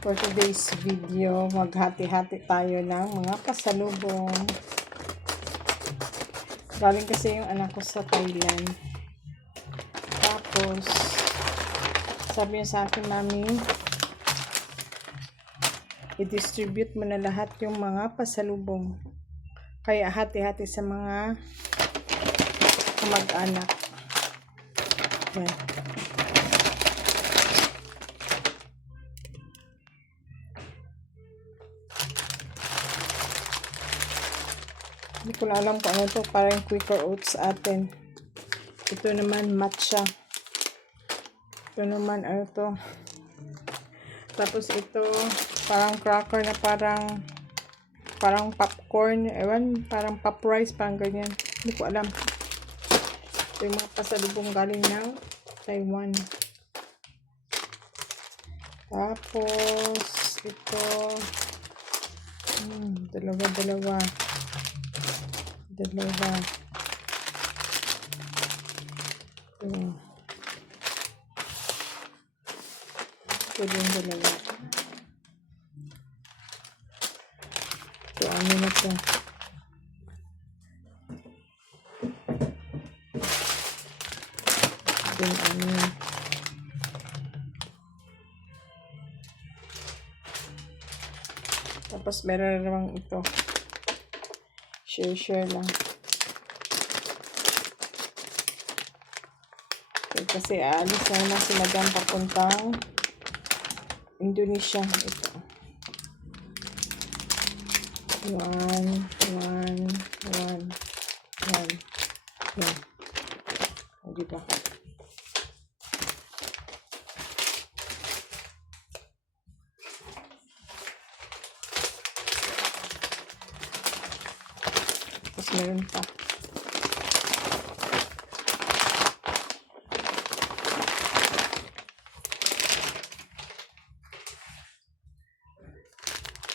For today's video, maghati-hati tayo ng mga pasalubong. Galing kasi yung anak ko sa Thailand. Tapos, sabi niya sa akin, Mami, i-distribute mo na lahat yung mga pasalubong. Kaya hati-hati sa mga kamag-anak. Yan. Hindi ko na alam kung ano to, parang Quaker Oats atin. Ito naman matcha. Ito naman ano to. Tapos ito parang cracker na parang popcorn, ewan, parang pop rice, parang ganyan. Hindi ko alam. Ito yung mga pasalubong galing ng Taiwan. Tapos ito dalawa. Ito. Ito yung dalawa. Ito, ano na to? Ito yung ano. Tapos meron namang ito. Share lang. Kasi aalis na naman si Madam papuntang Indonesia. Ito. One. Yan. O, diba? Tapos meron pa.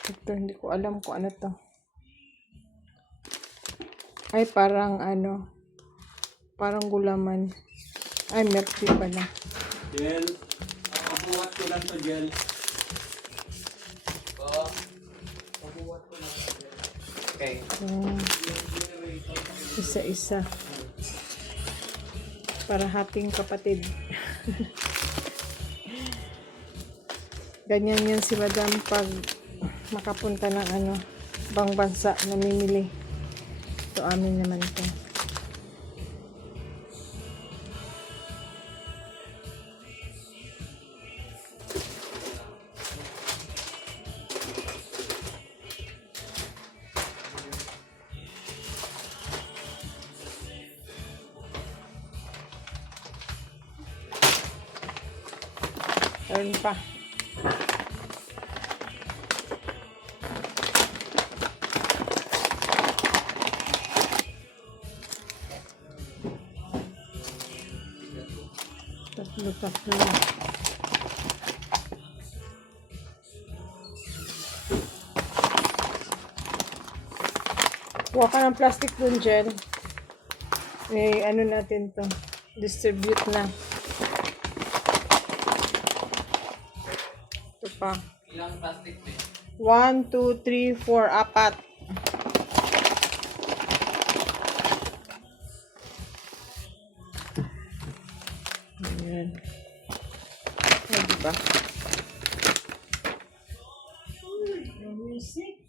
Ito, hindi ko alam kung ano to. Ay, parang ano, parang gulaman. Ay, milk tea pala. Gel. Pabuhat ko lang to, gel. Oo. Pabuhat ko lang to, gel. Okay. Isa-isa. Para hating kapatid. Ganyan yan si Madam pag makapunta ng ano, ibang bansa, namimili. Ito amin naman ito. Meron pa. Tatlo. Kuha ka ng plastic dun, Jen. Ano natin to. Distribute na. Ito pa. Ilang plastic na 1, 2, 3, 4, 4. Ayan. O, diba? Music.